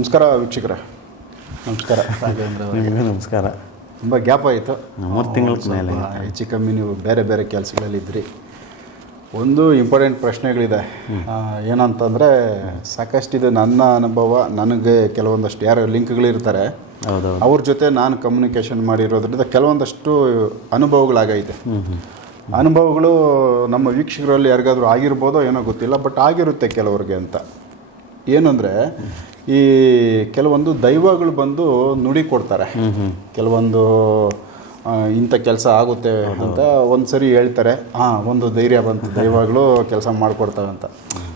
ನಮಸ್ಕಾರ ವೀಕ್ಷಕರ. ನಮಸ್ಕಾರ. ನಿಮಗೂ ನಮಸ್ಕಾರ. ತುಂಬ ಗ್ಯಾಪ್ ಆಯಿತು. ಮೂರು ತಿಂಗಳ ಮೇಲೆ ಹೆಚ್ಚು ಕಮ್ಮಿ ನೀವು ಬೇರೆ ಬೇರೆ ಕೆಲಸಗಳಲ್ಲಿ ಇದ್ರಿ. ಒಂದು ಇಂಪಾರ್ಟೆಂಟ್ ಪ್ರಶ್ನೆಗಳಿದೆ. ಏನಂತಂದರೆ ಸಾಕಷ್ಟಿದೆ ನನ್ನ ಅನುಭವ ನನಗೆ ಕೆಲವೊಂದಷ್ಟು ಯಾರು ಲಿಂಕ್ಗಳಿರ್ತಾರೆ ಅವ್ರ ಜೊತೆ ನಾನು ಕಮ್ಯುನಿಕೇಷನ್ ಮಾಡಿರೋದ್ರಿಂದ ಕೆಲವೊಂದಷ್ಟು ಅನುಭವಗಳಾಗೈತೆ. ಅನುಭವಗಳು ನಮ್ಮ ವೀಕ್ಷಕರಲ್ಲಿ ಯಾರಿಗಾದ್ರೂ ಆಗಿರ್ಬೋದೋ ಏನೋ ಗೊತ್ತಿಲ್ಲ ಬಟ್ ಆಗಿರುತ್ತೆ ಕೆಲವ್ರಿಗೆ ಅಂತ. ಏನಂದರೆ ಈ ಕೆಲವೊಂದು ದೈವಗಳು ಬಂದು ನುಡಿ ಕೊಡ್ತಾರೆ. ಕೆಲವೊಂದು ಇಂಥ ಕೆಲಸ ಆಗುತ್ತೆ ಅಂತ ಒಂದು ಸರಿ ಹೇಳ್ತಾರೆ. ಹಾಂ ಒಂದು ಧೈರ್ಯ ಬಂತು ದೈವಗಳು ಕೆಲಸ ಮಾಡಿಕೊಡ್ತವೆ ಅಂತ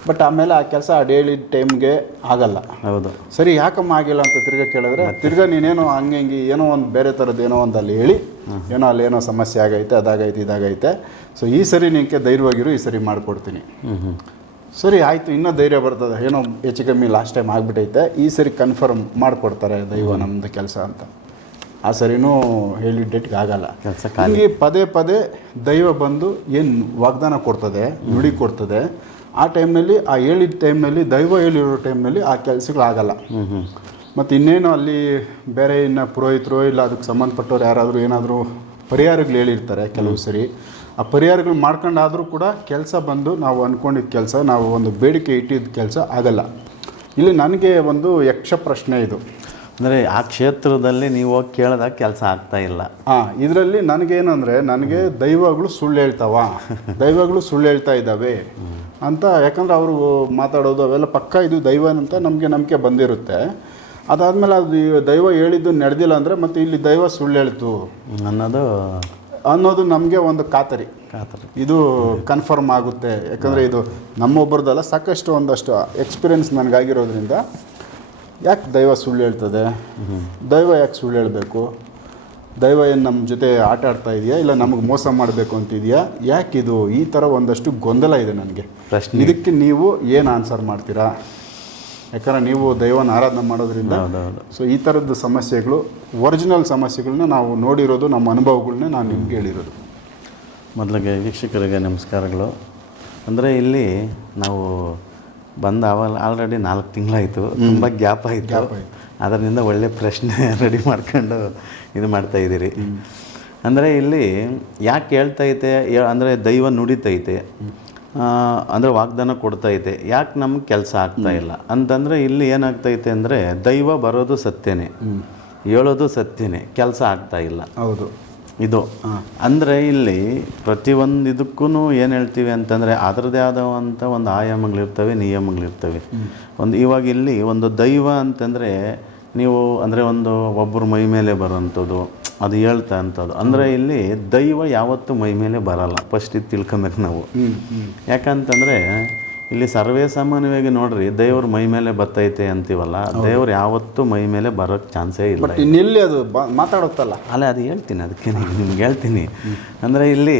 ಬಟ್ ಆಮೇಲೆ ಆ ಕೆಲಸ ಆ ಹೇಳಿದ ಟೈಮ್ಗೆ ಆಗಲ್ಲ. ಹೌದು. ಸರಿ ಯಾಕಮ್ಮ ಆಗಿಲ್ಲ ಅಂತ ತಿರ್ಗಾ ಕೇಳಿದ್ರೆ ತಿರ್ಗಾ ನೀನೇನೋ ಹಂಗೆ ಹಿಂಗೆ ಏನೋ ಒಂದು ಬೇರೆ ಥರದ್ದು ಏನೋ ಒಂದು ಅಲ್ಲಿ ಹೇಳಿ ಏನೋ ಅಲ್ಲಿ ಏನೋ ಸಮಸ್ಯೆ ಆಗೈತೆ ಅದಾಗೈತೆ ಇದಾಗೈತೆ. ಸೊ ಈ ಸರಿ ನಿನಗೆ ಧೈರ್ಯವಾಗಿರು ಈ ಸರಿ ಮಾಡಿಕೊಡ್ತೀನಿ. ಸರಿ ಆಯಿತು ಇನ್ನೂ ಧೈರ್ಯ ಬರ್ತದೆ. ಏನೋ ಹೆಚ್ಚು ಕಮ್ಮಿ ಲಾಸ್ಟ್ ಟೈಮ್ ಆಗಿಬಿಟ್ಟೈತೆ. ಈ ಸರಿ ಕನ್ಫರ್ಮ್ ಮಾಡಿಕೊಡ್ತಾರೆ ದೈವ ನಮ್ಮದು ಕೆಲಸ ಅಂತ. ಆ ಸರಿನೂ ಹೇಳಿದ ಡೇಟ್ಗೆ ಆಗಲ್ಲ. ಕೆಲಸ ಹಂಗೆ ಪದೇ ಪದೇ ದೈವ ಬಂದು ಏನು ವಾಗ್ದಾನ ಕೊಡ್ತದೆ ನುಡಿ ಕೊಡ್ತದೆ ಆ ಟೈಮ್ನಲ್ಲಿ ಆ ಹೇಳಿದ ಟೈಮ್ನಲ್ಲಿ ದೈವ ಹೇಳಿರೋ ಟೈಮ್ನಲ್ಲಿ ಆ ಕೆಲಸಗಳಾಗಲ್ಲ ಮತ್ತು ಇನ್ನೇನು ಅಲ್ಲಿ ಬೇರೆ ಇನ್ನು ಪುರೋಹಿತರು ಇಲ್ಲ ಅದಕ್ಕೆ ಸಂಬಂಧಪಟ್ಟವ್ರು ಯಾರಾದರೂ ಏನಾದರೂ ಪರಿಹಾರಗಳು ಹೇಳಿರ್ತಾರೆ ಕೆಲವು ಸರಿ. ಆ ಪರಿಹಾರಗಳು ಮಾಡ್ಕೊಂಡಾದರೂ ಕೂಡ ಕೆಲಸ ಬಂದು ನಾವು ಅಂದ್ಕೊಂಡಿದ್ದ ಕೆಲಸ ನಾವು ಒಂದು ಬೇಡಿಕೆ ಇಟ್ಟಿದ್ದ ಕೆಲಸ ಆಗಲ್ಲ. ಇಲ್ಲಿ ನನಗೆ ಒಂದು ಯಕ್ಷ ಪ್ರಶ್ನೆ ಇದು. ಅಂದರೆ ಆ ಕ್ಷೇತ್ರದಲ್ಲಿ ನೀವು ಹೋಗಿ ಕೇಳಿದಾಗ ಕೆಲಸ ಆಗ್ತಾ ಇಲ್ಲ. ಹಾಂ ಇದರಲ್ಲಿ ನನಗೇನಂದರೆ ನನಗೆ ದೈವಗಳು ಸುಳ್ಳು ಹೇಳ್ತಾವ ದೈವಗಳು ಸುಳ್ಳು ಹೇಳ್ತಾ ಇದ್ದಾವೆ ಅಂತ ಯಾಕಂದ್ರೆ ಅವರು ಮಾತಾಡೋದು ಅವೆಲ್ಲ ಪಕ್ಕ ಇದು ದೈವ ಅಂತ ನಮಗೆ ನಂಬಿಕೆ ಬಂದಿರುತ್ತೆ. ಅದಾದಮೇಲೆ ಅದು ದೈವ ಹೇಳಿದ್ದು ನಡೆದಿಲ್ಲ ಅಂದರೆ ಮತ್ತೆ ಇಲ್ಲಿ ದೈವ ಸುಳ್ಳು ಹೇಳ್ತು. ಅನ್ನೋದು ಅನ್ನೋದು ನಮಗೆ ಒಂದು ಖಾತರಿ. ಖಾತರಿ. ಇದು ಕನ್ಫರ್ಮ್ ಆಗುತ್ತೆ. ಯಾಕಂದರೆ ಇದು ನಮ್ಮೊಬ್ಬರದಲ್ಲ ಸಾಕಷ್ಟು ಒಂದಷ್ಟು ಎಕ್ಸ್ಪೀರಿಯನ್ಸ್ ನನಗಾಗಿರೋದ್ರಿಂದ ಯಾಕೆ ದೈವ ಸುಳ್ಳು ಹೇಳ್ತದೆ? ದೈವ ಯಾಕೆ ಸುಳ್ಳು ಹೇಳಬೇಕು? ದೈವ ಏನು ನಮ್ಮ ಜೊತೆ ಆಟ ಆಡ್ತಾ ಇದೆಯಾ? ಇಲ್ಲ ನಮಗೆ ಮೋಸ ಮಾಡಬೇಕು ಅಂತಿದೆಯಾ? ಯಾಕೆ ಇದು? ಈ ಥರ ಒಂದಷ್ಟು ಗೊಂದಲ ಇದೆ ನನಗೆ. ಇದಕ್ಕೆ ನೀವು ಏನು ಆನ್ಸರ್ ಮಾಡ್ತೀರಾ? ಯಾಕಂದ್ರೆ ನೀವು ದೈವನ ಆರಾಧನೆ ಮಾಡೋದ್ರಿಂದ ಸೊ ಈ ಥರದ್ದು ಸಮಸ್ಯೆಗಳು ಒರಿಜಿನಲ್ ಸಮಸ್ಯೆಗಳನ್ನ ನಾವು ನೋಡಿರೋದು ನಮ್ಮ ಅನುಭವಗಳನ್ನ ನಾನು ನಿಮ್ಗೆ ಹೇಳಿರೋದು. ಮೊದಲಿಗೆ ವೀಕ್ಷಕರಿಗೆ ನಮಸ್ಕಾರಗಳು. ಅಂದರೆ ಇಲ್ಲಿ ನಾವು ಬಂದ ಅವಾಗ ಆಲ್ರೆಡಿ ನಾಲ್ಕು ತಿಂಗಳಾಯಿತು. ತುಂಬ ಗ್ಯಾಪ್ ಆಯಿತು. ಅದರಿಂದ ಒಳ್ಳೆ ಪ್ರಶ್ನೆ ರೆಡಿ ಮಾಡ್ಕೊಂಡು ಇದು ಮಾಡ್ತಾ ಇದ್ದೀರಿ. ಅಂದರೆ ಇಲ್ಲಿ ಯಾಕೆ ಹೇಳ್ತೈತೆ ಅಂದರೆ ದೈವ ನುಡಿತೈತೆ. ಅಂದರೆ ವಾಗ್ದಾನ ಕೊಡ್ತಾ ಇದೆ ಯಾಕೆ ನಮ್ಗೆ ಕೆಲಸ ಆಗ್ತಾ ಇಲ್ಲ? ಅಂತಂದರೆ ಇಲ್ಲಿ ಏನಾಗ್ತೈತೆ ಅಂದರೆ ದೈವ ಬರೋದು ಸತ್ಯನೇ. ಹೇಳೋದು ಸತ್ಯನೇ. ಕೆಲಸ ಆಗ್ತಾ ಇಲ್ಲ. ಹೌದು. ಇದು. ಅಂದರೆ ಇಲ್ಲಿ ಪ್ರತಿಯೊಂದು ಇದಕ್ಕೂ ಏನು ಹೇಳ್ತೀವಿ ಅಂತಂದರೆ ಅದರದೇ ಆದವಂಥ ಒಂದು ಆಯಾಮಗಳಿರ್ತವೆ ನಿಯಮಗಳಿರ್ತವೆ. ಒಂದು ಇವಾಗ ಇಲ್ಲಿ ಒಂದು ದೈವ ಅಂತಂದರೆ ನೀವು ಅಂದರೆ ಒಂದು ಒಬ್ಬರು ಮೈ ಮೇಲೆ ಬರೋವಂಥದ್ದು ಅದು ಹೇಳ್ತಾ ಅಂಥದ್ದು ಅಂದರೆ ಇಲ್ಲಿ ದೈವ ಯಾವತ್ತೂ ಮೈ ಮೇಲೆ ಬರಲ್ಲ. ಫಸ್ಟ್ ಇದು ತಿಳ್ಕೊಬೇಕು ನಾವು. ಯಾಕಂತಂದರೆ ಇಲ್ಲಿ ಸರ್ವೇ ಸಾಮಾನ್ಯವಾಗಿ ನೋಡ್ರಿ ದೇವ್ರ ಮೈ ಮೇಲೆ ಬರ್ತೈತೆ ಅಂತೀವಲ್ಲ ದೇವ್ರು ಯಾವತ್ತೂ ಮೈ ಮೇಲೆ ಬರೋಕ್ಕೆ ಚಾನ್ಸೇ ಇಲ್ಲ ಬಟ್ ಇನ್ನೆಲ್ಲಿ ಅದು ಬ ಮಾತಾಡುತ್ತಲ್ಲ? ಅಲ್ಲ ಅದು ಹೇಳ್ತೀನಿ ಅದಕ್ಕೆ ನಿಮ್ಗೆ ಹೇಳ್ತೀನಿ. ಅಂದರೆ ಇಲ್ಲಿ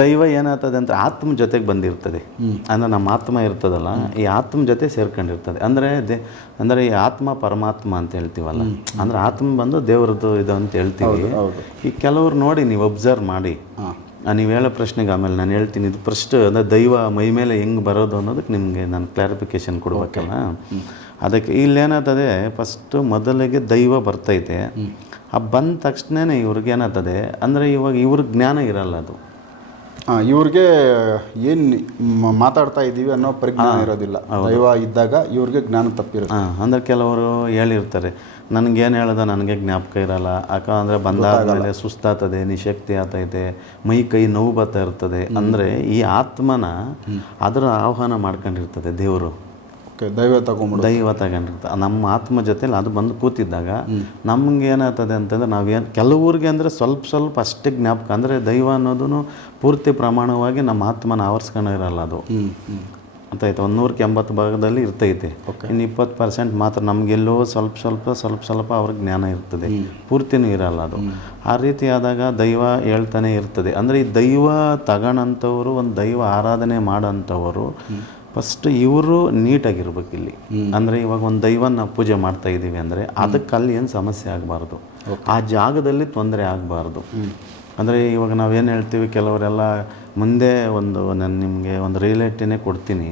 ದೈವ ಏನಾಗ್ತದೆ ಅಂತ ಆತ್ಮ ಜೊತೆಗೆ ಬಂದಿರ್ತದೆ. ಅಂದರೆ ನಮ್ಮ ಆತ್ಮ ಇರ್ತದಲ್ಲ ಈ ಆತ್ಮ ಜೊತೆ ಸೇರ್ಕೊಂಡಿರ್ತದೆ. ಅಂದರೆ ದೇ ಅಂದರೆ ಈ ಆತ್ಮ ಪರಮಾತ್ಮ ಅಂತ ಹೇಳ್ತೀವಲ್ಲ. ಅಂದರೆ ಆತ್ಮ ಬಂದು ದೇವ್ರದ್ದು ಇದು ಅಂತ ಹೇಳ್ತೀವಿ. ಈ ಕೆಲವ್ರು ನೋಡಿ ನೀವು ಒಬ್ಸರ್ವ್ ಮಾಡಿ. ನೀವು ಹೇಳೋ ಪ್ರಶ್ನೆಗೆ ಆಮೇಲೆ ನಾನು ಹೇಳ್ತೀನಿ ಇದು ಫಸ್ಟ್ ಅಂದರೆ ದೈವ ಮೈ ಮೇಲೆ ಹೆಂಗೆ ಬರೋದು ಅನ್ನೋದಕ್ಕೆ ನಿಮಗೆ ನಾನು ಕ್ಲಾರಿಫಿಕೇಶನ್ ಕೊಡ್ಬೇಕಲ್ಲ. ಅದಕ್ಕೆ ಇಲ್ಲೇನಾಗ್ತದೆ ಫಸ್ಟು ಮೊದಲಿಗೆ ದೈವ ಬರ್ತೈತೆ. ಆ ಬಂದ ತಕ್ಷಣನೇ ಇವ್ರಿಗೆ ಏನಾಗ್ತದೆ ಅಂದರೆ ಇವಾಗ ಇವ್ರಿಗೆ ಜ್ಞಾನ ಇರಲ್ಲ ಅದು. ಇವ್ರಿಗೆ ಏನು ಮಾತಾಡ್ತಾ ಇದ್ದೀವಿ ಅನ್ನೋ ಪರಿಜ್ಞಾನ ಇರೋದಿಲ್ಲ. ದೈವ ಇದ್ದಾಗ ಇವ್ರಿಗೆ ಜ್ಞಾನ ತಪ್ಪಿರುತ್ತೆ. ಅಂದ್ರೆ ಕೆಲವರು ಹೇಳಿರ್ತಾರೆ ನನಗೇನು ಹೇಳದ ನನಗೆ ಜ್ಞಾಪಕ ಇರಲ್ಲ. ಯಾಕ ಬಂದಾಗ ಬಂದಾದ್ಮೇಲೆ ಸುಸ್ತಾಗ್ತದೆ ನಿಶಕ್ತಿ ಆಗ್ತೈತೆ ಮೈ ಕೈ ನೋವು ಬರ್ತಾ ಇರ್ತದೆ. ಅಂದರೆ ಈ ಆತ್ಮನ ಅದರ ಆಹ್ವಾನ ಮಾಡ್ಕೊಂಡಿರ್ತದೆ ದೇವರು. ಓಕೆ ದೈವ ತಗೊಂಡು ದೈವ ತಗೊಂಡಿರ್ತಾರೆ ನಮ್ಮ ಆತ್ಮ ಜೊತೆಲಿ ಅದು ಬಂದು ಕೂತಿದ್ದಾಗ ನಮ್ಗೆ ಏನಾಗ್ತದೆ ಅಂತಂದ್ರೆ ನಾವೇನು ಕೆಲವ್ರಿಗೆ ಅಂದರೆ ಸ್ವಲ್ಪ ಸ್ವಲ್ಪ ಅಷ್ಟೇ ಜ್ಞಾಪಕ ಅಂದರೆ ದೈವ ಅನ್ನೋದು ಪೂರ್ತಿ ಪ್ರಮಾಣವಾಗಿ ನಮ್ಮ ಆತ್ಮನ ಆವರಿಸ್ಕೊಂಡಿರಲ್ಲ ಅದು. ಅಂತ ಆಯ್ತು. ಒಂದೂರಕ್ಕೆ ಒಂದು ನೂರಕ್ಕೆ ಎಂಬತ್ತು ಭಾಗದಲ್ಲಿ ಇರ್ತೈತೆ. ಇನ್ನು ಇಪ್ಪತ್ತು ಪರ್ಸೆಂಟ್ ಮಾತ್ರ ನಮಗೆಲ್ಲೋ ಸ್ವಲ್ಪ ಸ್ವಲ್ಪ ಸ್ವಲ್ಪ ಸ್ವಲ್ಪ ಅವ್ರಿಗೆ ಜ್ಞಾನ ಇರ್ತದೆ. ಪೂರ್ತಿನೂ ಇರಲ್ಲ ಅದು. ಆ ರೀತಿ ಆದಾಗ ದೈವ ಹೇಳ್ತಾನೆ ಇರ್ತದೆ. ಅಂದರೆ ಈ ದೈವ ತಗೊಳಂಥವ್ರು ಒಂದು ದೈವ ಆರಾಧನೆ ಮಾಡೋಂಥವರು ಫಸ್ಟ್ ಇವರು ನೀಟಾಗಿರ್ಬೇಕು ಇಲ್ಲಿ. ಅಂದರೆ ಇವಾಗ ಒಂದು ದೈವ ನಾವು ಪೂಜೆ ಮಾಡ್ತಾ ಇದ್ದೀವಿ ಅಂದರೆ ಅದಕ್ಕೆ ಅಲ್ಲಿ ಏನು ಸಮಸ್ಯೆ ಆಗಬಾರ್ದು. ಆ ಜಾಗದಲ್ಲಿ ತೊಂದರೆ ಆಗಬಾರ್ದು. ಅಂದರೆ ಇವಾಗ ನಾವೇನು ಹೇಳ್ತೀವಿ ಕೆಲವರೆಲ್ಲ ಮುಂದೆ ಒಂದು ನಾನು ನಿಮಗೆ ಒಂದು ರಿಯಾಲಿಟಿನೇ ಕೊಡ್ತೀನಿ.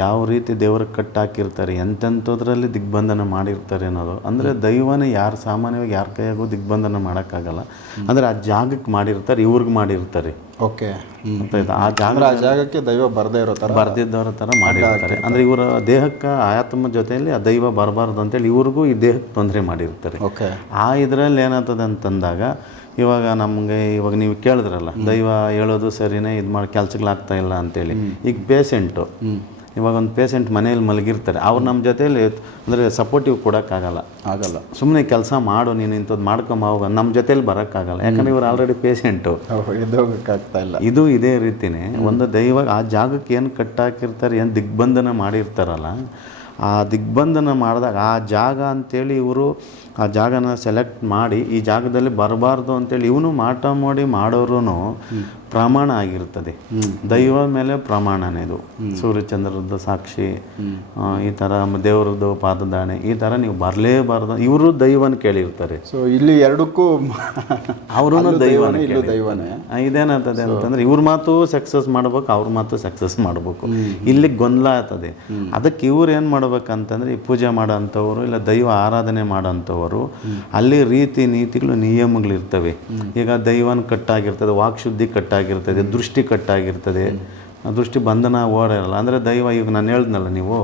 ಯಾವ ರೀತಿ ದೇವ್ರಿಗೆ ಕಟ್ಟಾಕಿರ್ತಾರೆ ಎಂತೆಂಥದ್ರಲ್ಲಿ ದಿಗ್ಬಂಧನ ಮಾಡಿರ್ತಾರೆ ಅನ್ನೋದು. ಅಂದರೆ ದೈವನೇ ಯಾರು ಸಾಮಾನ್ಯವಾಗಿ ಯಾರ ಕೈಯಾಗೂ ದಿಗ್ಬಂಧನ ಮಾಡೋಕ್ಕಾಗಲ್ಲ. ಅಂದರೆ ಆ ಜಾಗಕ್ಕೆ ಮಾಡಿರ್ತಾರೆ ಇವ್ರಿಗೆ ಮಾಡಿರ್ತಾರೆ. ಓಕೆ. ಆ ಜಾಗ ಆ ಜಾಗಕ್ಕೆ ದೈವ ಬರದೇ ಇರೋ ಥರ ಬರ್ದಿದ್ದವರ ಥರ ಮಾಡಿರ್ತಾರೆ. ಅಂದರೆ ಇವರ ದೇಹಕ್ಕೆ ಆಯಾತ್ಮ ಜೊತೆಯಲ್ಲಿ ಆ ದೈವ ಬರಬಾರ್ದು ಅಂತೇಳಿ ಇವ್ರಿಗೂ ಈ ದೇಹಕ್ಕೆ ತೊಂದರೆ ಮಾಡಿರ್ತಾರೆ. ಓಕೆ. ಆ ಇದರಲ್ಲಿ ಏನಾಗ್ತದೆ ಅಂತಂದಾಗ ಇವಾಗ ನಮಗೆ ಇವಾಗ ನೀವು ಕೇಳಿದ್ರಲ್ಲ ದೈವ ಹೇಳೋದು ಸರಿನೇ ಇದು ಮಾಡಿ ಕೆಲ್ಸಗಳಾಗ್ತಾ ಇಲ್ಲ ಅಂತೇಳಿ. ಈಗ ಪೇಷೆಂಟು ಇವಾಗ ಒಂದು ಪೇಷೆಂಟ್ ಮನೇಲಿ ಮಲಗಿರ್ತಾರೆ. ಅವ್ರು ನಮ್ಮ ಜೊತೆಯಲ್ಲಿ ಅಂದರೆ ಸಪೋರ್ಟಿವ್ ಕೊಡೋಕ್ಕಾಗಲ್ಲ. ಆಗಲ್ಲ. ಸುಮ್ಮನೆ ಕೆಲಸ ಮಾಡು ನೀನು ಇಂಥದ್ದು ಮಾಡ್ಕೊಂಬ ನಮ್ಮ ಜೊತೆಯಲ್ಲಿ ಬರೋಕ್ಕಾಗಲ್ಲ. ಯಾಕಂದ್ರೆ ಇವ್ರು ಆಲ್ರೆಡಿ ಪೇಷೆಂಟು ಎದ್ದೋಗಕ್ಕಾಗ್ತಾ ಇಲ್ಲ. ಇದು ಇದೇ ರೀತಿನೇ ಒಂದು ದೈವ ಆ ಜಾಗಕ್ಕೆ ಏನು ಕಟ್ಟಾಕಿರ್ತಾರೆ ಏನು ದಿಗ್ಬಂಧನ ಮಾಡಿರ್ತಾರಲ್ಲ ಆ ದಿಗ್ಬಂಧನ ಮಾಡಿದಾಗ ಆ ಜಾಗ ಅಂತೇಳಿ ಇವರು ಆ ಜಾಗನ ಸೆಲೆಕ್ಟ್ ಮಾಡಿ ಈ ಜಾಗದಲ್ಲಿ ಬರಬಾರ್ದು ಅಂತೇಳಿ ಇವನು ಮಾಟ ಮಾಡಿ ಮಾಡೋರು ಪ್ರಮಾಣ ಆಗಿರ್ತದೆ. ದೈವ ಮೇಲೆ ಪ್ರಮಾಣನೇ ಇದು. ಸೂರ್ಯಚಂದ್ರದ್ದು ಸಾಕ್ಷಿ ಈ ತರ ದೇವರದ್ದು ಪಾದದಾಣೆ ಈ ತರ ನೀವು ಬರಲೇಬಾರ್ದು. ಇವರು ದೈವನ ಕೇಳಿರ್ತಾರೆ. ಸೊ ಇಲ್ಲಿ ಎರಡಕ್ಕೂ ಅವರು ದೈವನ ಇದೇನಾಗ್ತದೆ ಅಂತಂದ್ರೆ ಇವ್ರ ಮಾತು ಸಕ್ಸಸ್ ಮಾಡ್ಬೇಕು ಅವ್ರ ಮಾತು ಸಕ್ಸಸ್ ಮಾಡ್ಬೇಕು. ಇಲ್ಲಿ ಗೊಂದಲ ಆಗ್ತದೆ. ಅದಕ್ಕೆ ಇವ್ರು ಏನು ಮಾಡ್ಬೇಕಂತಂದ್ರೆ ಈ ಪೂಜೆ ಮಾಡೋಂಥವ್ರು ಇಲ್ಲ ದೈವ ಆರಾಧನೆ ಮಾಡೋಂಥವ್ರು ಅಲ್ಲಿ ರೀತಿ ನೀತಿಗಳು ನಿಯಮಗಳು ಇರ್ತವೆ ಈಗ ದೈವನ್ ಕಟ್ಟಾಗಿರ್ತದೆ ವಾಕ್ಶುದ್ಧಿ ಕಟ್ಟಾಗಿರ್ತದೆ ದೃಷ್ಟಿ ಕಟ್ಟಾಗಿರ್ತದೆ. ದೃಷ್ಟಿ ಬಂಧನ ಓಡಿರಲ್ಲ ಅಂದರೆ ದೈವ ಈಗ ನಾನು ಹೇಳ್ದ್ನಲ್ಲ ನೀವು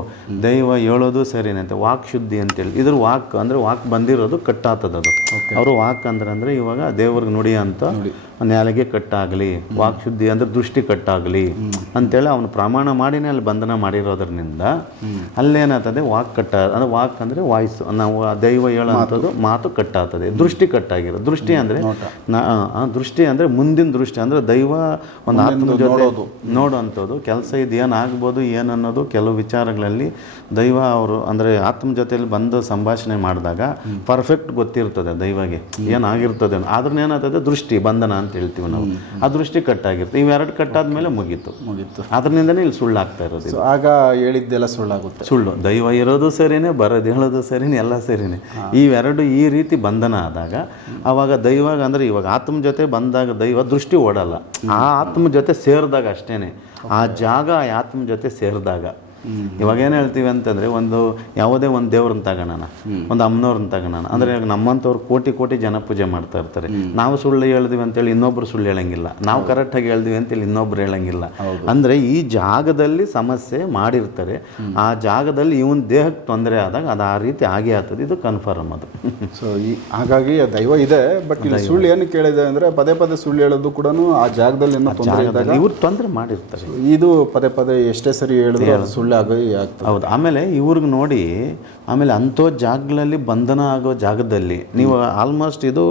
ದೈವ ಹೇಳೋದು ಸರಿನೇ ಅಂತ ವಾಕ್ ಶುದ್ಧಿ ಅಂತೇಳಿ. ಇದ್ರ ವಾಕ್ ಅಂದರೆ ವಾಕ್ ಬಂದಿರೋದು ಕಟ್ಟಾತದ ಅದು ಅವರು ವಾಕ್ ಅಂದ್ರೆ ಅಂದರೆ ಇವಾಗ ದೇವ್ರಿಗೆ ನುಡಿ ಅಂತ ನೆಲೆಗೆ ಕಟ್ಟಾಗಲಿ ವಾಕ್ ಶುದ್ಧಿ ಅಂದ್ರೆ ದೃಷ್ಟಿ ಕಟ್ಟಾಗಲಿ ಅಂತೇಳಿ ಅವನು ಪ್ರಮಾಣ ಮಾಡಿನೇ ಅಲ್ಲಿ ಬಂಧನ ಮಾಡಿರೋದ್ರಿಂದ ಅಲ್ಲೇನಾಗ್ತದೆ ವಾಕ್ ಕಟ್ಟ ಅಂದರೆ ವಾಕ್ ಅಂದರೆ ವಾಯ್ಸ್. ನಾವು ದೈವ ಹೇಳೋದು ಮಾತು. ಕಟ್ಟಾಗ್ತದೆ. ದೃಷ್ಟಿ ಕಟ್ಟಾಗಿರೋ ದೃಷ್ಟಿ ಅಂದರೆ ದೃಷ್ಟಿ ಅಂದರೆ ಮುಂದಿನ ದೃಷ್ಟಿ. ಅಂದರೆ ದೈವ ಒಂದು ಆತ್ಮ ಜೊತೆ ನೋಡುವಂಥದ್ದು ಕೆಲಸ ಇದು ಏನು ಅನ್ನೋದು ಕೆಲವು ವಿಚಾರಗಳಲ್ಲಿ ದೈವ ಅವರು ಅಂದರೆ ಆತ್ಮ ಜೊತೆಯಲ್ಲಿ ಬಂದು ಸಂಭಾಷಣೆ ಮಾಡಿದಾಗ ಪರ್ಫೆಕ್ಟ್ ಗೊತ್ತಿರ್ತದೆ ದೈವಗೆ. ಏನಾಗಿರ್ತದೆ. ಆದ್ರೂ ಏನಾಗ್ತದೆ? ದೃಷ್ಟಿ ಬಂಧನ ಅಂತ ಹೇಳ್ತೀವಿ ನಾವು. ಆ ದೃಷ್ಟಿ ಕಟ್ಟಾಗಿರ್ತದೆ. ಇವೆರಡು ಕಟ್ಟಾದ್ಮೇಲೆ ಮುಗೀತು. ಮುಗೀತು. ಅದರಿಂದನೇ ಇಲ್ಲಿ ಸುಳ್ಳಾಗ್ತಾ ಇರೋದು ಆಗ ಹೇಳಿದ್ದೆಲ್ಲ ಸುಳ್ಳಾಗುತ್ತೆ. ಸುಳ್ಳು. ದೈವ ಇರೋದು ಸರಿನೇ ಬರೋದು ಹೇಳೋದು ಸರಿನೇ ಎಲ್ಲ ಸರಿನೇ. ಇವೆರಡು ಈ ರೀತಿ ಬಂಧನ ಆದಾಗ ಅವಾಗ ದೈವ ಅಂದರೆ ಇವಾಗ ಆತ್ಮ ಜೊತೆ ಬಂದಾಗ ದೈವ ದೃಷ್ಟಿ ಓಡಲ್ಲ. ಆ ಆತ್ಮ ಜೊತೆ ಸೇರಿದಾಗ ಅಷ್ಟೇನೆ. ಆ ಜಾಗ ಆ ಆತ್ಮ ಜೊತೆ ಸೇರಿದಾಗ ಇವಾಗ ಏನು ಹೇಳ್ತೀವಿ ಅಂತಂದರೆ ಒಂದು ಯಾವುದೇ ಒಂದು ದೇವ್ರನ್ನ ತಗೋಣ ಒಂದು ಅಮ್ಮನವ್ರನ್ನ ತಗೋಣ ಅಂದರೆ ನಮ್ಮಂಥವ್ರು ಕೋಟಿ ಕೋಟಿ ಜನ ಪೂಜೆ ಮಾಡ್ತಾ ಇರ್ತಾರೆ. ನಾವು ಸುಳ್ಳು ಹೇಳಿದ್ವಿ ಅಂತೇಳಿ ಇನ್ನೊಬ್ರು ಸುಳ್ಳು ಹೇಳಂಗಿಲ್ಲ. ನಾವು ಕರೆಕ್ಟಾಗಿ ಹೇಳಿದ್ವಿ ಅಂತೇಳಿ ಇನ್ನೊಬ್ರು ಹೇಳಂಗಿಲ್ಲ. ಅಂದರೆ ಈ ಜಾಗದಲ್ಲಿ ಸಮಸ್ಯೆ ಮಾಡಿರ್ತಾರೆ. ಆ ಜಾಗದಲ್ಲಿ ಇವನ್ ದೇಹಕ್ಕೆ ತೊಂದರೆ ಆದಾಗ ಅದು ಆ ರೀತಿ ಆಗೇ ಆಗ್ತದೆ. ಇದು ಕನ್ಫರ್ಮ್ ಅದು. ಸೊ ಈ ಹಾಗಾಗಿ ದೈವ ಇದೆ ಬಟ್ ಇಲ್ಲಿ ಸುಳ್ಳು ಏನು ಕೇಳಿದೆ ಅಂದ್ರೆ ಪದೇ ಪದೇ ಸುಳ್ಳು ಹೇಳೋದು ಕೂಡ ಆ ಜಾಗದಲ್ಲಿ ಇವ್ರು ತೊಂದರೆ ಮಾಡಿರ್ತಾರೆ. ಇದು ಪದೇ ಪದೇ ಎಷ್ಟೇ ಸರಿ ಹೇಳಿದ್ರೆ ಸುಳ್ಳು ಆಗ್ತದೆ. ಹೌದು ಆಮೇಲೆ ಇವ್ರಿಗೆ ನೋಡಿ ಆಮೇಲೆ ಅಂಥ ಜಾಗಗಳಲ್ಲಿ ಬಂಧನ ಆಗೋ ಜಾಗದಲ್ಲಿ ನೀವು ಆಲ್ಮೋಸ್ಟ್ ಇದು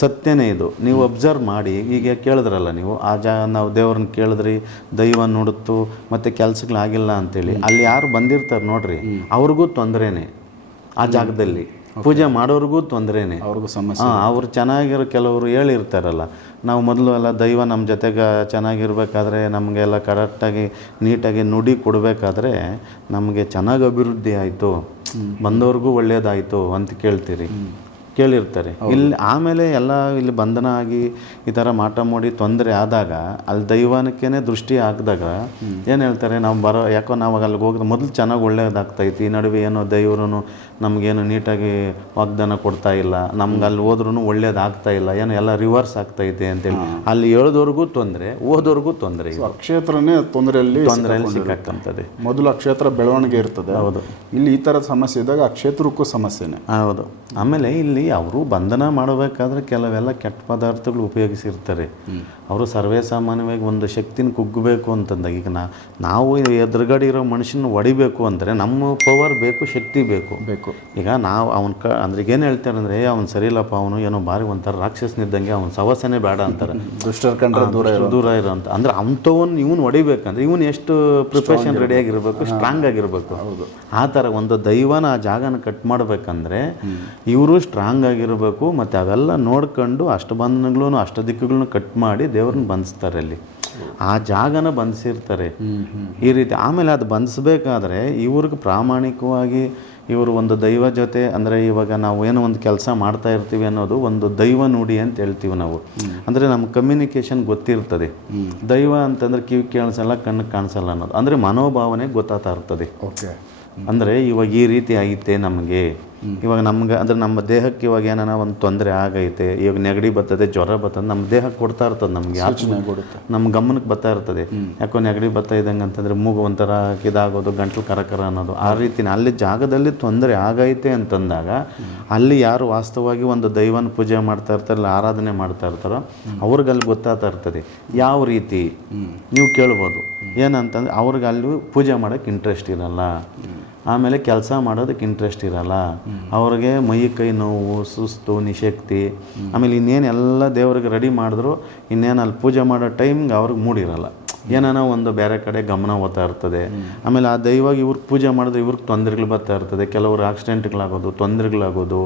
ಸತ್ಯನೇ ಇದು. ನೀವು ಅಬ್ಸರ್ವ್ ಮಾಡಿ ಈಗ ಕೇಳಿದ್ರಲ್ಲ ನೀವು ಆ ಜಾಗ ನಾವು ದೇವ್ರನ್ನ ಕೇಳಿದ್ರಿ ದೈವ ನೋಡುತ್ತು ಮತ್ತು ಕೆಲಸಗಳಾಗಿಲ್ಲ ಅಂತೇಳಿ ಅಲ್ಲಿ ಯಾರು ಬಂದಿರ್ತಾರೆ ನೋಡ್ರಿ ಅವ್ರಿಗೂ ತೊಂದರೆನೇ ಆ ಜಾಗದಲ್ಲಿ. ಪೂಜೆ ಮಾಡೋರಿಗೂ ತೊಂದರೆನೇ. ಅವ್ರಿಗೂ ಸಮಸ್ಯೆ ಹಾಂ ಅವ್ರು ಚೆನ್ನಾಗಿರೋ ಕೆಲವರು ಹೇಳಿರ್ತಾರಲ್ಲ. ನಾವು ಮೊದಲು ಎಲ್ಲ ದೈವ ನಮ್ಮ ಜೊತೆಗೆ ಚೆನ್ನಾಗಿರ್ಬೇಕಾದ್ರೆ ನಮಗೆಲ್ಲ ಕರೆಕ್ಟಾಗಿ ನೀಟಾಗಿ ನುಡಿ ಕೊಡಬೇಕಾದ್ರೆ ನಮಗೆ ಚೆನ್ನಾಗಿ ಅಭಿವೃದ್ಧಿ ಆಯಿತು. ಬಂದವ್ರಿಗೂ ಒಳ್ಳೇದಾಯಿತು ಅಂತ ಕೇಳ್ತೀರಿ. ಕೇಳಿರ್ತಾರೆ. ಇಲ್ಲಿ ಆಮೇಲೆ ಎಲ್ಲ ಇಲ್ಲಿ ಬಂಧನ ಆಗಿ ಈ ಥರ ಮಾಟ ಮಾಡಿ ತೊಂದರೆ ಆದಾಗ ಅಲ್ಲಿ ದೈವಾನಕ್ಕೇನೆ ದೃಷ್ಟಿ ಹಾಕಿದಾಗ ಏನು ಹೇಳ್ತಾರೆ ನಾವು ಬರೋ ಯಾಕೋ ನಾವು ಅಲ್ಲಿಗೆ ಹೋಗಿದ್ರೆ ಮೊದಲು ಚೆನ್ನಾಗಿ ಒಳ್ಳೇದಾಗ್ತೈತಿ ಈ ನಡುವೆ ಏನೋ ದೈವರು ನಮಗೇನು ನೀಟಾಗಿ ವಾಗ್ದಾನ ಕೊಡ್ತಾ ಇಲ್ಲ. ನಮ್ಗೆ ಅಲ್ಲಿ ಹೋದ್ರೂ ಒಳ್ಳೇದಾಗ್ತಾ ಇಲ್ಲ. ಏನೋ ಎಲ್ಲ ರಿವರ್ಸ್ ಆಗ್ತೈತೆ ಅಂತೇಳಿ. ಅಲ್ಲಿ ಹೇಳೋದವ್ರಿಗೂ ತೊಂದರೆ ಓದೋರ್ಗೂ ತೊಂದರೆ ಅಕ್ಷೇತ್ರನೇ ತೊಂದರೆಯಲ್ಲಿ ತೊಂದರೆಯಲ್ಲಿ ಸಿಕ್ಕಾಕ್ತದೆ. ಮೊದಲು ಅಕ್ಷೇತ್ರ ಬೆಳವಣಿಗೆ ಇರ್ತದೆ. ಹೌದು. ಇಲ್ಲಿ ಈ ಥರ ಸಮಸ್ಯೆ ಇದ್ದಾಗ ಆ ಕ್ಷೇತ್ರಕ್ಕೂ ಸಮಸ್ಯೆನೇ. ಹೌದು. ಆಮೇಲೆ ಇಲ್ಲಿ ಅವರು ಬಂಧನ ಮಾಡಬೇಕಾದ್ರೆ ಕೆಲವೆಲ್ಲ ಕೆಟ್ಟ ಪದಾರ್ಥಗಳು ಉಪಯೋಗಿಸಿರ್ತಾರೆ. ಅವರು ಸರ್ವೇ ಸಾಮಾನ್ಯವಾಗಿ ಒಂದು ಶಕ್ತಿನ ಕುಗ್ಗಬೇಕು ಅಂತಂದಾಗ ಈಗ ನಾ ನಾವು ಎದುರುಗಡೆ ಇರೋ ಮನುಷ್ಯನ ಹೊಡಿಬೇಕು ಅಂದರೆ ನಮ್ಮ ಪವರ್ ಬೇಕು ಶಕ್ತಿ ಬೇಕು. ಬೇಕು ಈಗ ನಾವು ಅವ್ನ ಕ ಅಂದ್ರೆ ಏನು ಹೇಳ್ತಾರೆ ಅಂದರೆ ಅವ್ನು ಸರಿಯಿಲ್ಲಪ್ಪ ಅವನು ಏನೋ ಬಾರಿ ಒಂಥರ ರಾಕ್ಷಸನಿದ್ದಂಗೆ ಅವ್ನ ಸವಸನೇ ಬೇಡ ಅಂತಾರೆ. ದುಷ್ಟರ ಕಂಡ್ರೆ ದೂರ ದೂರ ದೂರ ಇರೋ ಅಂತ ಅಂದ್ರೆ ಅಂಥವನ್ನ ಇವನು ಹೊಡಿಬೇಕಂದ್ರೆ ಇವನು ಎಷ್ಟು ಪ್ರಿಪ್ರೇಷನ್ ರೆಡಿ ಆಗಿರ್ಬೇಕು. ಸ್ಟ್ರಾಂಗ್ ಆಗಿರ್ಬೇಕು ಹೌದು. ಆ ಥರ ಒಂದು ದೈವನ ಆ ಜಾಗನ ಕಟ್ ಮಾಡ್ಬೇಕಂದ್ರೆ ಇವರು ಸ್ಟ್ರಾಂಗ್ ಆಗಿರಬೇಕು ಮತ್ತು ಅವೆಲ್ಲ ನೋಡ್ಕೊಂಡು ಅಷ್ಟು ಬಂಧನಗಳೂ ಅಷ್ಟು ದಿಕ್ಕುಗಳನ್ನೂ ಕಟ್ ಮಾಡಿ ದೇವ್ರನ್ನ ಬಂಧಿಸ್ತಾರೆ ಅಲ್ಲಿ. ಆ ಜಾಗನ ಬಂಧಿಸಿರ್ತಾರೆ. ಈ ರೀತಿ ಆಮೇಲೆ ಅದು ಬಂಧಿಸ್ಬೇಕಾದ್ರೆ ಇವ್ರಿಗೆ ಪ್ರಾಮಾಣಿಕವಾಗಿ ಇವರು ಒಂದು ದೈವ ಜೊತೆ ಅಂದರೆ ಇವಾಗ ನಾವು ಏನೋ ಒಂದು ಕೆಲಸ ಮಾಡ್ತಾ ಇರ್ತೀವಿ ಅನ್ನೋದು ಒಂದು ದೈವ ನುಡಿ ಅಂತ ಹೇಳ್ತೀವಿ ನಾವು. ಅಂದರೆ ನಮ್ಮ ಕಮ್ಯುನಿಕೇಷನ್ ಗೊತ್ತಿರ್ತದೆ. ದೈವ ಅಂತಂದ್ರೆ ಕಿವಿ ಕೇಳಿಸಲ್ಲ ಕಣ್ಣು ಕಾಣಿಸಲ್ಲ ಅನ್ನೋದು. ಅಂದರೆ ಮನೋಭಾವನೆ ಗೊತ್ತಾಗ್ತಾ ಇರ್ತದೆ. ಓಕೆ ಅಂದರೆ ಇವಾಗ ಈ ರೀತಿ ಆಗಿತ್ತೆ ನಮಗೆ. ಇವಾಗ ನಮ್ಗೆ ಅಂದ್ರೆ ನಮ್ಮ ದೇಹಕ್ಕೆ ಇವಾಗ ಏನಾನ ಒಂದು ತೊಂದರೆ ಆಗೈತೆ ಇವಾಗ ನೆಗಡಿ ಬರ್ತದೆ ಜ್ವರ ಬರ್ತದೆ ನಮ್ಮ ದೇಹಕ್ಕೆ ಕೊಡ್ತಾ ಇರ್ತದೆ ನಮಗೆ. ಕೊಡುತ್ತೆ. ನಮ್ಮ ಗಮನಕ್ಕೆ ಬರ್ತಾ ಇರ್ತದೆ. ಯಾಕೋ ನೆಗಡಿ ಬರ್ತಾ ಇದ್ದಂಗೆ ಅಂತಂದ್ರೆ ಮೂಗು ಒಂಥರ ಇದಾಗೋದು ಗಂಟ್ಲು ಕರಕರ ಅನ್ನೋದು. ಆ ರೀತಿ ಅಲ್ಲಿ ಜಾಗದಲ್ಲಿ ತೊಂದರೆ ಆಗೈತೆ ಅಂತಂದಾಗ ಅಲ್ಲಿ ಯಾರು ವಾಸ್ತವವಾಗಿ ಒಂದು ದೈವನ ಪೂಜೆ ಮಾಡ್ತಾ ಇರ್ತಾರಲ್ಲ ಆರಾಧನೆ ಮಾಡ್ತಾ ಇರ್ತಾರೋ ಅವ್ರಿಗೆ ಅಲ್ಲಿ ಗೊತ್ತಾಗ್ತಾ ಇರ್ತದೆ. ಯಾವ ರೀತಿ? ನೀವು ಕೇಳ್ಬೋದು. ಏನಂತಂದ್ರೆ ಅವ್ರಿಗೆ ಅಲ್ಲಿ ಪೂಜೆ ಮಾಡೋಕ್ಕೆ ಇಂಟ್ರೆಸ್ಟ್ ಇರಲ್ಲ. ಆಮೇಲೆ ಕೆಲಸ ಮಾಡೋದಕ್ಕೆ ಇಂಟ್ರೆಸ್ಟ್ ಇರಲ್ಲ. ಅವ್ರಿಗೆ ಮೈ, ಕೈ ನೋವು, ಸುಸ್ತು, ನಿಶಕ್ತಿ, ಆಮೇಲೆ ಇನ್ನೇನು ಎಲ್ಲ ದೇವ್ರಿಗೆ ರೆಡಿ ಮಾಡಿದ್ರು, ಇನ್ನೇನು ಅಲ್ಲಿ ಪೂಜೆ ಮಾಡೋ ಟೈಮ್ಗೆ ಅವ್ರಿಗೆ ಮೂಡಿರಲ್ಲ ಏನಾನ ಒಂದು ಬೇರೆ ಕಡೆ ಗಮನ ಹೋಗ್ತಾ ಇರ್ತದೆ. ಆಮೇಲೆ ಆ ದೈವಾಗ ಇವ್ರಿಗೆ ಪೂಜೆ ಮಾಡಿದ್ರೆ ಇವ್ರಿಗೆ ತೊಂದರೆಗಳು ಬರ್ತಾ ಇರ್ತದೆ. ಕೆಲವರು ಆಕ್ಸಿಡೆಂಟ್ಗಳಾಗೋದು ತೊಂದರೆಗಳಾಗೋದು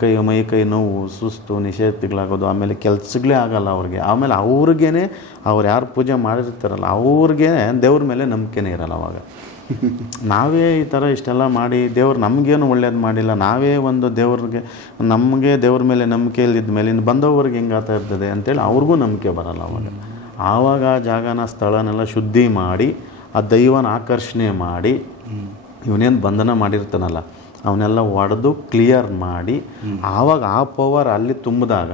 ಕೈ, ಮೈ, ಕೈ ನೋವು, ಸುಸ್ತು ನಿಷೇಧಗಳಾಗೋದು ಆಮೇಲೆ ಕೆಲಸಗಳೇ ಆಗಲ್ಲ ಅವ್ರಿಗೆ. ಆಮೇಲೆ ಅವ್ರಿಗೇನೆ ಅವ್ರು ಯಾರು ಪೂಜೆ ಮಾಡಿರ್ತಾರಲ್ಲ ಅವ್ರಿಗೆ ದೇವ್ರ ಮೇಲೆ ನಂಬಿಕೆನೇ ಇರಲ್ಲ ಅವಾಗ. ನಾವೇ ಈ ಥರ ಇಷ್ಟೆಲ್ಲ ಮಾಡಿ ದೇವ್ರು ನಮಗೇನು ಒಳ್ಳೇದು ಮಾಡಿಲ್ಲ ನಾವೇ ಒಂದು ದೇವ್ರಿಗೆ ನಮಗೆ ದೇವ್ರ ಮೇಲೆ ನಂಬಿಕೆ ಇಲ್ದಿದ್ದ ಮೇಲೆ ಇನ್ನು ಬಂದವ್ರಿಗೆ ಹೆಂಗಾಗ್ತಾ ಇರ್ತದೆ ಅಂತೇಳಿ ಅವ್ರಿಗೂ ನಂಬಿಕೆ ಬರಲ್ಲ ಅವಾಗ. ಆವಾಗ ಆ ಜಾಗನ ಸ್ಥಳನೆಲ್ಲ ಶುದ್ಧಿ ಮಾಡಿ ಆ ದೈವನ ಆಕರ್ಷಣೆ ಮಾಡಿ ಇವನೇನು ಬಂಧನ ಮಾಡಿರ್ತಾನಲ್ಲ ಅವನ್ನೆಲ್ಲ ಒಡೆದು ಕ್ಲಿಯರ್ ಮಾಡಿ ಆವಾಗ ಆ ಪವರ್ ಅಲ್ಲಿ ತುಂಬಿದಾಗ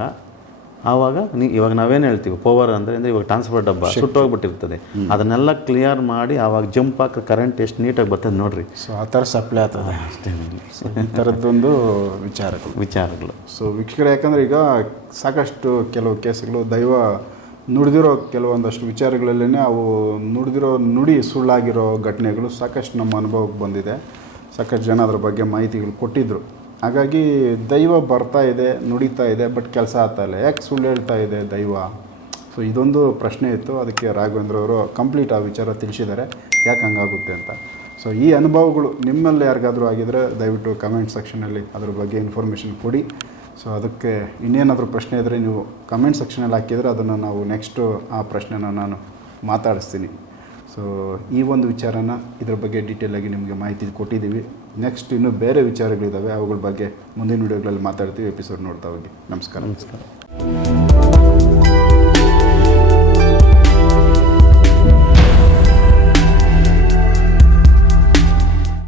ಆವಾಗ ನೀ ಇವಾಗ ನಾವೇನು ಹೇಳ್ತೀವಿ ಪವರ್ ಅಂದರೆ ಅಂದರೆ ಇವಾಗ ಟ್ರಾನ್ಸ್ಫರ್ ಡಬ್ಬ ಸುಟ್ಟೋಗ್ಬಿಟ್ಟಿರ್ತದೆ. ಅದನ್ನೆಲ್ಲ ಕ್ಲಿಯರ್ ಮಾಡಿ ಆವಾಗ ಜಂಪ್ ಹಾಕಿ ಕರೆಂಟ್ ಎಷ್ಟು ನೀಟಾಗಿ ಬರ್ತದೆ ನೋಡ್ರಿ. ಸೊ ಆ ಥರ ಸಪ್ಲೈ ಆಗ್ತದೆ. ಅಷ್ಟೇ ಈ ಥರದ್ದೊಂದು ವಿಚಾರಗಳು. ವಿಚಾರಗಳು. ಸೊ ವೀಕ್ಷಕರು ಯಾಕಂದರೆ ಈಗ ಸಾಕಷ್ಟು ಕೆಲವು ಕೇಸ್ಗಳು ದೈವ ನುಡಿದಿರೋ ಕೆಲವೊಂದಷ್ಟು ವಿಚಾರಗಳಲ್ಲೇ ಅವು ನುಡಿದಿರೋ ನುಡಿ ಸುಳ್ಳಾಗಿರೋ ಘಟನೆಗಳು ಸಾಕಷ್ಟು ನಮ್ಮ ಅನುಭವಕ್ಕೆ ಬಂದಿದೆ. ಸಾಕಷ್ಟು ಜನ ಅದ್ರ ಬಗ್ಗೆ ಮಾಹಿತಿಗಳು ಕೊಟ್ಟಿದ್ದರು ಹಾಗಾಗಿ ದೈವ ಬರ್ತಾ ಇದೆ, ನುಡಿತಾ ಇದೆ ಬಟ್ ಕೆಲಸ ಆಗ್ತಾ ಇಲ್ಲ. ಯಾಕೆ ಸುಳ್ಳು ಹೇಳ್ತಾ ಇದೆ ದೈವ? ಸೊ ಇದೊಂದು ಪ್ರಶ್ನೆ ಇತ್ತು. ಅದಕ್ಕೆ ರಾಘವೇಂದ್ರ ಅವರು ಕಂಪ್ಲೀಟ್ ಆ ವಿಚಾರ ತಿಳಿಸಿದ್ದಾರೆ. ಯಾಕೆ ಹಂಗಾಗುತ್ತೆ ಅಂತ. ಸೊ ಈ ಅನುಭವಗಳು ನಿಮ್ಮಲ್ಲಿ ಯಾರಿಗಾದರೂ ಆಗಿದ್ರೆ ದಯವಿಟ್ಟು ಕಮೆಂಟ್ ಸೆಕ್ಷನಲ್ಲಿ ಅದ್ರ ಬಗ್ಗೆ ಇನ್ಫಾರ್ಮೇಷನ್ ಕೊಡಿ. ಸೊ ಅದಕ್ಕೆ ಇನ್ನೇನಾದರೂ ಪ್ರಶ್ನೆ ಇದ್ದರೆ ನೀವು ಕಮೆಂಟ್ ಸೆಕ್ಷನಲ್ಲಿ ಹಾಕಿದರೆ ಅದನ್ನು ನಾವು ನೆಕ್ಸ್ಟು ಆ ಪ್ರಶ್ನೆನ ನಾನು ಮಾತಾಡಿಸ್ತೀನಿ. ಸೊ ಈ ಒಂದು ವಿಚಾರನ ಇದ್ರ ಬಗ್ಗೆ ಡೀಟೇಲಾಗಿ ನಿಮಗೆ ಮಾಹಿತಿ ಕೊಟ್ಟಿದ್ದೀವಿ. ನೆಕ್ಸ್ಟ್ ಇನ್ನೂ ಬೇರೆ ವಿಚಾರಗಳಿದ್ದಾವೆ ಅವುಗಳ ಬಗ್ಗೆ ಮುಂದಿನ ವಿಡಿಯೋಗಳಲ್ಲಿ ಮಾತಾಡ್ತೀವಿ ಎಪಿಸೋಡ್ ನೋಡ್ತಾ ಹೋಗಿ. ನಮಸ್ಕಾರ. ನಮಸ್ಕಾರ.